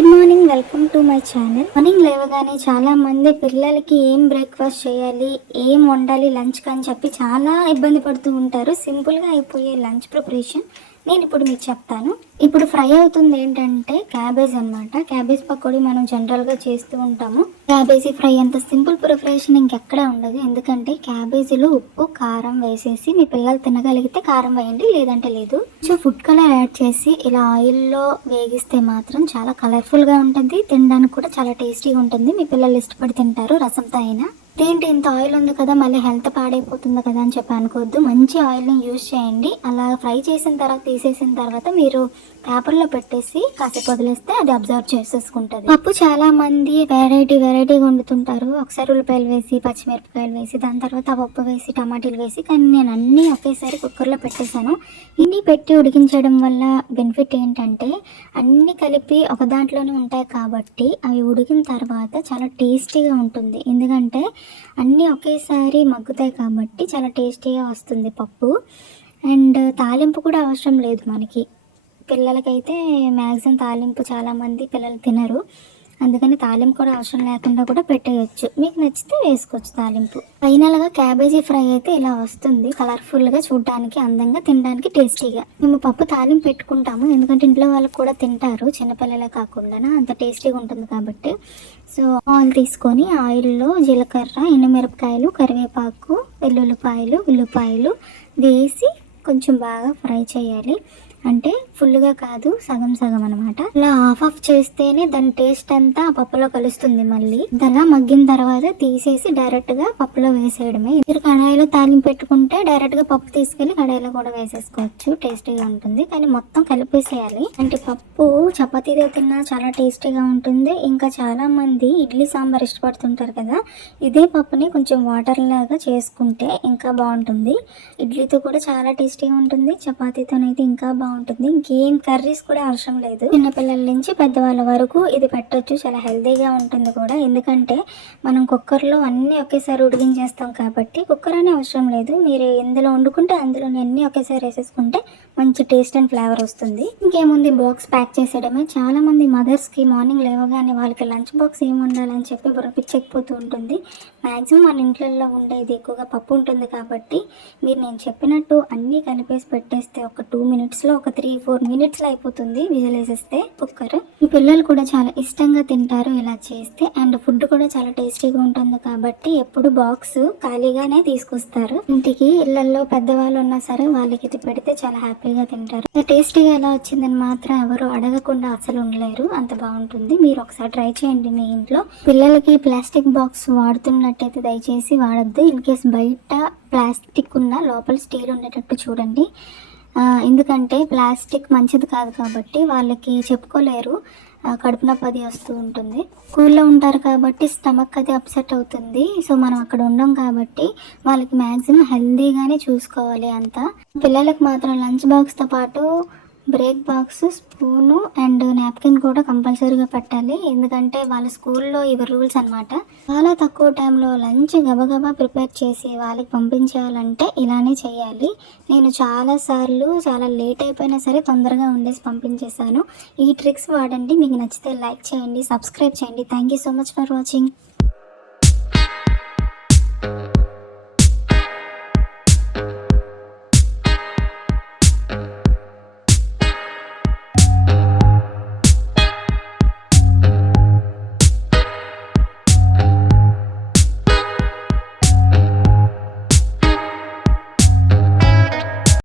Good morning, welcome to my channel. Morning లేవగానే చాలా మంది పిల్లలకి ఏం బ్రేక్ఫాస్ట్ చేయాలి, ఏం వండాలి లంచ్ అని చెప్పి చాలా ఇబ్బంది పడుతూ ఉంటారు. సింపుల్గా అయిపోయే లంచ్ ప్రిపరేషన్ నేను ఇప్పుడు మీకు చెప్తాను. ఇప్పుడు ఫ్రై అవుతుంది ఏంటంటే క్యాబేజ్ అనమాట. క్యాబేజ్ పకోడీ మనం జనరల్గా చేస్తూ ఉంటాము. క్యాబేజీ ఫ్రై అంత సింపుల్ ప్రిపరేషన్ ఇంకెక్కడా ఉండదు. ఎందుకంటే క్యాబేజీలో ఉప్పు కారం వేసేసి మీ పిల్లలు తినగలిగితే కారం వేయండి, లేదంటే లేదు. సో ఫుడ్ కలర్ యాడ్ చేసి ఇలా ఆయిల్లో వేగిస్తే మాత్రం చాలా కలర్ఫుల్గా ఉంటుంది. తినడానికి కూడా చాలా టేస్టీగా ఉంటుంది. మీ పిల్లలు ఇష్టపడి తింటారు రసంతో అయినా. ఏంటి ఇంత ఆయిల్ ఉంది కదా, మళ్ళీ హెల్త్ పాడైపోతుంది కదా అని చెప్పి అనుకోవద్దు. మంచి ఆయిల్ని యూజ్ చేయండి. అలా ఫ్రై చేసిన తర్వాత తీసేసిన తర్వాత మీరు పేపర్లో పెట్టేసి కాసేపు వదిలేస్తే అది అబ్జర్వ్ చేసేసుకుంటుంది. పప్పు చాలా మంది వెరైటీగా వండుతుంటారు. ఒకసారి ఉల్లిపాయలు వేసి పచ్చిమిరపకాయలు వేసి దాని తర్వాత ఆ పప్పు వేసి టమాటీలు వేసి, కానీ నేను అన్నీ ఒకేసారి కుక్కర్లో పెట్టేశాను. ఇన్ని పెట్టి ఉడికించడం వల్ల బెనిఫిట్ ఏంటంటే అన్నీ కలిపి ఒక దాంట్లోనే ఉంటాయి కాబట్టి అవి ఉడికిన తర్వాత చాలా టేస్టీగా ఉంటుంది. ఎందుకంటే అన్నీ ఒకేసారి మగ్గుతాయి కాబట్టి చాలా టేస్టీగా వస్తుంది పప్పు. అండ్ తాలింపు కూడా అవసరం లేదు మనకి. పిల్లలకైతే మ్యాక్సిమం తాలింపు చాలామంది పిల్లలు తినరు, అందుకని తాలింపు కూడా అవసరం లేకుండా కూడా పెట్టేయచ్చు. మీకు నచ్చితే వేసుకోవచ్చు తాలింపు. ఫైనల్గా క్యాబేజీ ఫ్రై అయితే ఇలా వస్తుంది, కలర్ఫుల్గా, చూడడానికి అందంగా, తినడానికి టేస్టీగా. మేము పప్పు తాలింపు పెట్టుకుంటాము, ఎందుకంటే ఇంట్లో వాళ్ళకి కూడా తింటారు, చిన్నపిల్లలే కాకుండా అంత టేస్టీగా ఉంటుంది కాబట్టి. సో ఆయిల్ తీసుకొని ఆయిల్లో జీలకర్ర, ఎండుమిరపకాయలు, కరివేపాకు, వెల్లుల్లిపాయలు, ఉల్లిపాయలు వేసి కొంచెం బాగా ఫ్రై చేయాలి. అంటే ఫుల్గా కాదు, సగం సగం అనమాట. ఇలా ఆఫ్ చేస్తేనే దాని టేస్ట్ అంతా పప్పులో కలుస్తుంది. మళ్ళీ అలా మగ్గిన తర్వాత తీసేసి డైరెక్ట్ గా పప్పులో వేసేయడమే. మీరు కడాయిలో తాలింపు పెట్టుకుంటే డైరెక్ట్ గా పప్పు తీసుకెళ్లి కడాయిలో కూడా వేసేసుకోవచ్చు, టేస్టీగా ఉంటుంది. కానీ మొత్తం కలిపేసేయాలి. అంటే పప్పు చపాతీతో తిన్నా చాలా టేస్టీగా ఉంటుంది. ఇంకా చాలా మంది ఇడ్లీ సాంబార్ ఇష్టపడుతుంటారు కదా, ఇదే పప్పుని కొంచెం వాటర్ లాగా చేసుకుంటే ఇంకా బాగుంటుంది. ఇడ్లీతో కూడా చాలా టేస్టీగా ఉంటుంది, చపాతీతోనైతే ఇంకా బాగుంటుంది. ఇంకేం కర్రీస్ కూడా అవసరం లేదు. చిన్నపిల్లల నుంచి పెద్దవాళ్ళ వరకు ఇది పెట్టొచ్చు. చాలా హెల్తీగా ఉంటుంది కూడా, ఎందుకంటే మనం కుక్కర్లో అన్నీ ఒకేసారి ఉడికించేస్తాం కాబట్టి కుక్కర్ అనే అవసరం లేదు. మీరు ఎందులో వండుకుంటే అందులో అన్నీ ఒకేసారి వేసేసుకుంటే మంచి టేస్ట్ అండ్ ఫ్లేవర్ వస్తుంది. ఇంకేముంది, బాక్స్ ప్యాక్ చేసేయడమే. చాలా మంది మదర్స్కి మార్నింగ్ లేవగానే వాళ్ళకి లంచ్ బాక్స్ ఏమి ఉండాలని చెప్పి పిచ్చెక్కిపోతూ ఉంటుంది. మ్యాక్సిమం మన ఇంట్లో ఉండేది ఎక్కువగా పప్పు ఉంటుంది కాబట్టి మీరు నేను చెప్పినట్టు అన్నీ కలిపేసి పెట్టేస్తే ఒక 2 minutesలో, ఒక 3-4 minutesలో అయిపోతుంది విజిల్ వేసేస్తే కుక్కర్. ఈ పిల్లలు కూడా చాలా ఇష్టంగా తింటారు ఇలా చేస్తే. అండ్ ఫుడ్ కూడా చాలా టేస్టీగా ఉంటుంది కాబట్టి ఎప్పుడు బాక్స్ ఖాళీగానే తీసుకొస్తారు ఇంటికి. ఇళ్లలో పెద్దవాళ్ళు ఉన్నా సరే వాళ్ళకి ఇది పెడితే చాలా హ్యాపీగా తింటారు. టేస్టీగా ఎలా వచ్చిందని మాత్రం ఎవరు అడగకుండా అసలు ఉండలేరు, అంత బాగుంటుంది. మీరు ఒకసారి ట్రై చేయండి మీ ఇంట్లో. పిల్లలకి ప్లాస్టిక్ బాక్స్ వాడుతున్నట్టయితే దయచేసి వాడద్దు. ఇన్ కేస్ బయట ప్లాస్టిక్ ఉన్న లోపల స్టీల్ ఉండేటట్టు చూడండి. ఎందుకంటే ప్లాస్టిక్ మంచిది కాదు కాబట్టి వాళ్ళకి చెప్పుకోలేరు, కడుపు నొప్పి అది వస్తూ ఉంటుంది. స్కూల్లో ఉంటారు కాబట్టి స్టమక్ అది అప్సెట్ అవుతుంది. సో మనం అక్కడ ఉండం కాబట్టి వాళ్ళకి మ్యాక్సిమం హెల్దీగానే చూసుకోవాలి అంతా. పిల్లలకు మాత్రం లంచ్ బాక్స్తో పాటు break box, spoon and napkin కూడా కంపల్సరీగా పెట్టాలి. ఎందుకంటే వాళ్ళ స్కూల్లో ఇవి రూల్స్ అనమాట. చాలా తక్కువ టైంలో లంచ్ గబగబా ప్రిపేర్ చేసి వాళ్ళకి పంపించాలంటే ఇలానే చేయాలి. నేను చాలాసార్లు చాలా లేట్ అయిపోయినా సరే తొందరగా వండేసి పంపించేశాను. ఈ ట్రిక్స్ వాడండి. మీకు నచ్చితే లైక్ చేయండి, సబ్స్క్రైబ్ చేయండి. Thank you so much for watching.